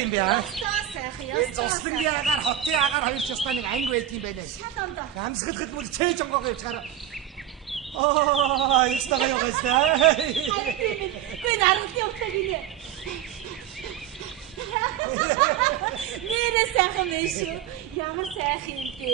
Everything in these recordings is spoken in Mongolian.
юм бэ аа? Сайхан. Зослонгийн агаар, хотын агаар хоёр ч ястаа нэг анги байт юм байна. Шатандаа. Амсгалахад мөл чээж онгоог явчихаар. Ястаа гоё гайсаа. Би наргалын утаг гинэ. Нэрээ сайхан биш үү? Ямар сайхан юм бэ?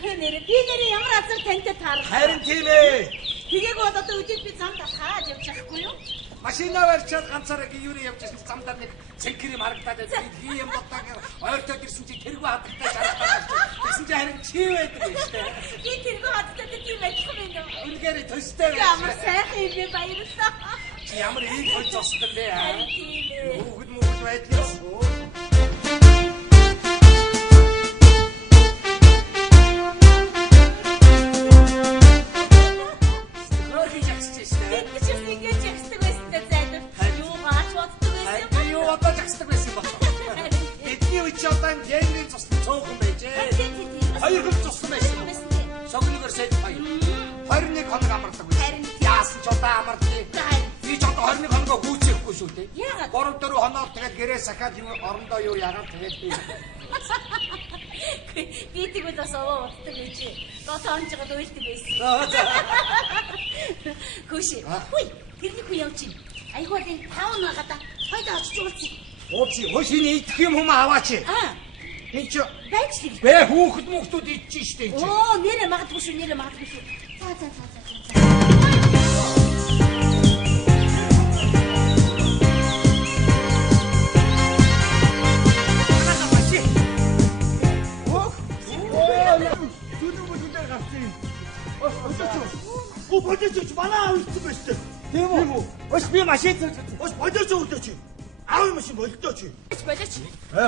Би нэрээ ямар азар тантай таарах. Харин тийм ээ. Тэгийг бол одоо өдөрт би замд хааж явж байхгүй юу? Машинаа барьчаад ганцаараа гүйрээ явж байсан замдаа нэг цэнхэр юм харагдаад би юм боддог ойртоод ирсэн чи тэргүй хатагтай шаардаад гэсэн чи харин чи байдаг юм шүү дээ. Би тэргүй хатагтай тийм байхгүй юм байна. Үнэхээр төстэй байна. Ямар сайхан юм бэ баярлалаа. Чи ямар ийм хол зослон бэ аа? Тийм ээ. Хүүхэд байдлаа. Янгын цуслан цөөхөн байжээ. Хоёр хөл цуслан байсан. Согногор сайд хоёр. 21 хоног амардаг байсан. Яасан ч удаа амардаг. Би ч одоо 21 хоногоо гүйцэхгүй шүү дээ. 3-4 хоног тэгээд гэрээ сахаад юу орондоо юу яагаад тэгээд би тэгвэл бас овоо утдаг гэж. Дотоо онцгод уйлдаг байсан. Хөши. Хүй, тэрний хүү явж чинь. Айгуу энэ 5 нагада хойдоо очиж уулзъя. Ууци хошины идэх юм хүм аваач. Энд ч байж л. Бэ хүүхэд мөхтүүд идчихэн штэ энэ. Оо, нэрэ магадгүй шүү. За. Бодож манай үйлдэл байсан. Тийм үү? Өөш би машин зэрэг. Өөш бодож өгдөөч. Аав машин болдооч. Болооч.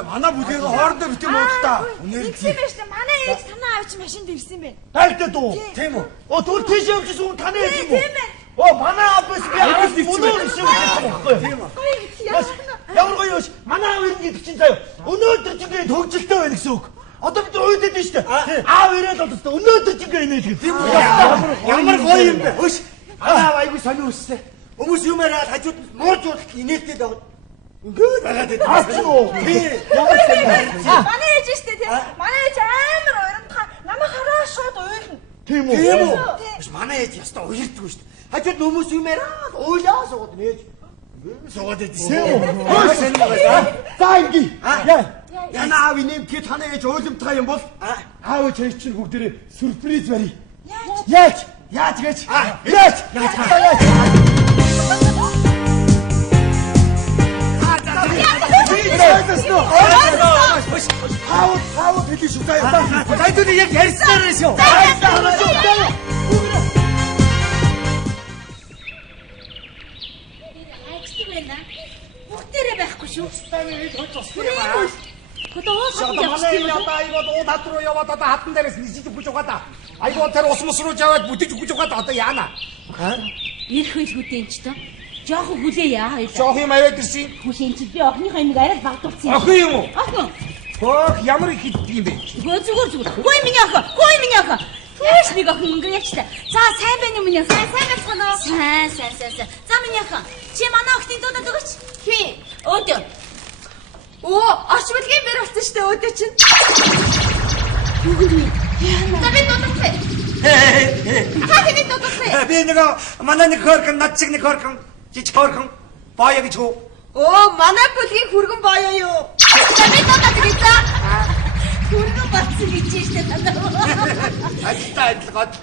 Манай бүлгийн хоорондоо битэн уудаа. Ингэсэн байж та манай ээж танаа авч машинд ирсэн бэ. Тайлтай дуу. Тийм үү? Түр тийш явчихсан таны ээж юм уу? Манай аав биш би араас өнөө ирсэн байхгүй. Тийм үү? Ямар гоё юуш. Манай аав ирнэ гэдэг чинь заяа. Өнөөдөр ч ингэ төгжилтэй байна гэсэн үг. Одоо бид уйдаад байна шүү дээ. Аав ирээд бол өнөөдөр ч ингэ инээ гэх. Тийм үү? Ямар гоё юм бэ? Хөш. Аав айгүй сонио өссөө. Хүмүүс юмараад хажууд мууж удалт инээлтэй байгаа. Ингээд байгаад байна. Тий. Ямар сонио. Манай ээж штэ тий. Манай ээж амар уйрамтаа намайг хараа шууд уйлна. Тийм үү? Биш манай ээж ястаа уйлдаггүй шүү дээ. Хажууд хүмүүс юмараад уйлаа суугаад нээж. Суугаад идсэн. Хөөс энэ байгаа. За инги. Яна аав инэм гээд танаа ээж уйлмтгай юм бол аав ээж чинь бүгдээрээ сюрприз барья. Яаж гэж? Яаж? Хаа хэлээ шүү заяа. Зайдууны яг ярьснаар шүү. Бүгдээрээ байхгүй шүү. Станы ид хож болсон юм аа. Манай одоо айгууд ууд руу яваад одоо хатан дээрээс нисэж өгч байгаа. Айгуу тэр ус мус руу жаваад бүтэж өгч байгаа одоо яана. Ирэх үйл хүлээн ч тоо. Жохон хүлээ яа хоёул. Жоох юм аваад ирсэн. Хүлээн чи би охиныхоо юмыг арай л багдуулсан юм. Охин юм уу? Охин. Хөөг ямар их хийдэг юм бэ? Зүгээр. Хөөе миний охин. Түүш нэг охин мөнгө явчлаа. За сайн байна уу миний охин? Сайн байна уу? Сайн. За миний охин. Чи манай охины дуудаад өгөөч. Хий. Өөдөө. Орчмолгийн бэр болсон шүү дээ өөдөө чинь. За би дуудахгүй. Хаагийн дуудахгүй. Би нэг манай нэг хөргөн над чиг нэг хөргөн жижиг хөргөн боё гэж хөө. Манай бүлгийн хүргэн боё юу? За би дуудаад өгье. Хүргэн болсон гэж штэ тандаа. Адилтай.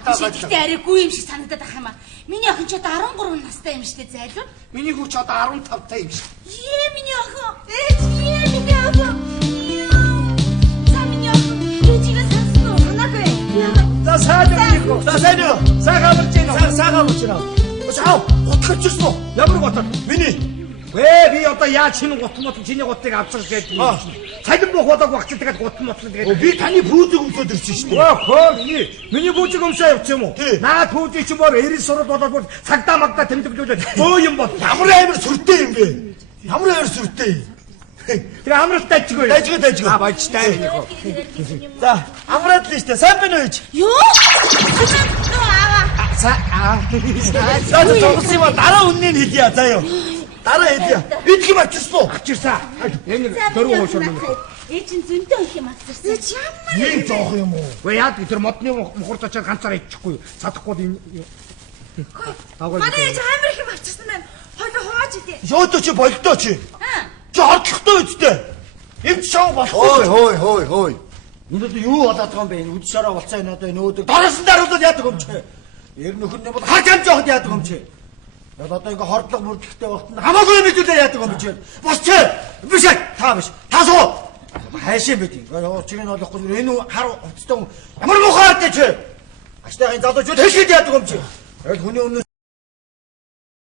Гэхдээ арай гүн юм шиг санагдаад байх юм аа. Миний охин ч одоо 13 настай юм штэ зайлуу. Миний хүүч одоо 15 таа юм шиг. Миний охин. Миний охин. За миний охин. Чигээ сансноо санаагүй. За сайхан. Сайхан амарч байна. Очоо, утгач ирсэн үү? Ямар готод? Миний. Би одоо яаж шинэ гот чиний готыг авчрах гэдэг юм. Цалин бох бодог багч тэгээд гот тэгээд. Би таны пүүзэг өмсөд ирсэн шүү дээ. Миний пүүзэг өмсөө явчих юм уу? Наад пүүзэг чинь бор эрен сурал болоод цагдаа магдаа тэмдэглүүлээд бөө юм бол ямар амар сүртэй юм бэ? Ямар амар сүртэй. Тэгээ амралт дайжгүй. Дайжгүй. Баяжтай минийх. За, амраад л штэ. Сайн байна уу ээж? Юу? За, зогсоо дараа үннийг хэлье заяа. Дараа эдгий. Эдгий авчирсан. Авчирсан. Энэ дөрөв уушаа юм. Ээ чин зөндөө их юм авчирсан. Ямар Ийм жоох юм уу? Вэ яа тэр модны мухард очоод ганцаараа иччихгүй. Садахгүй энэ. Манай ээж амар их юм авчирсан байна. Хойло хувааж идэ. Шөөдөө чи болтоо чи. Чи хордлохтой үстэй. Эвч шоу болохгүй. Хой. Энэ одоо юу болоод байгаа юм бэ? Энэ үд шороо болцоо энэ одоо энэ өөдөг. Доросон даруулаад яадаг юм чи. Ер нь нөхөр нь бол харж амж явахд яадаг юм чи. Одоо ингээ хордлого мөрдөлттэй багт нь хамаагүй юм хэлүүлээ яадаг юм чи. Босч. Биш та биш. Та суу. Хайшаа мэд. Чиг нь болохгүй. Энэ хар уцтай ямар мухаард чи. Аштайгын залуучууд хэшээд яадаг юм чи. Яг хүний өмнө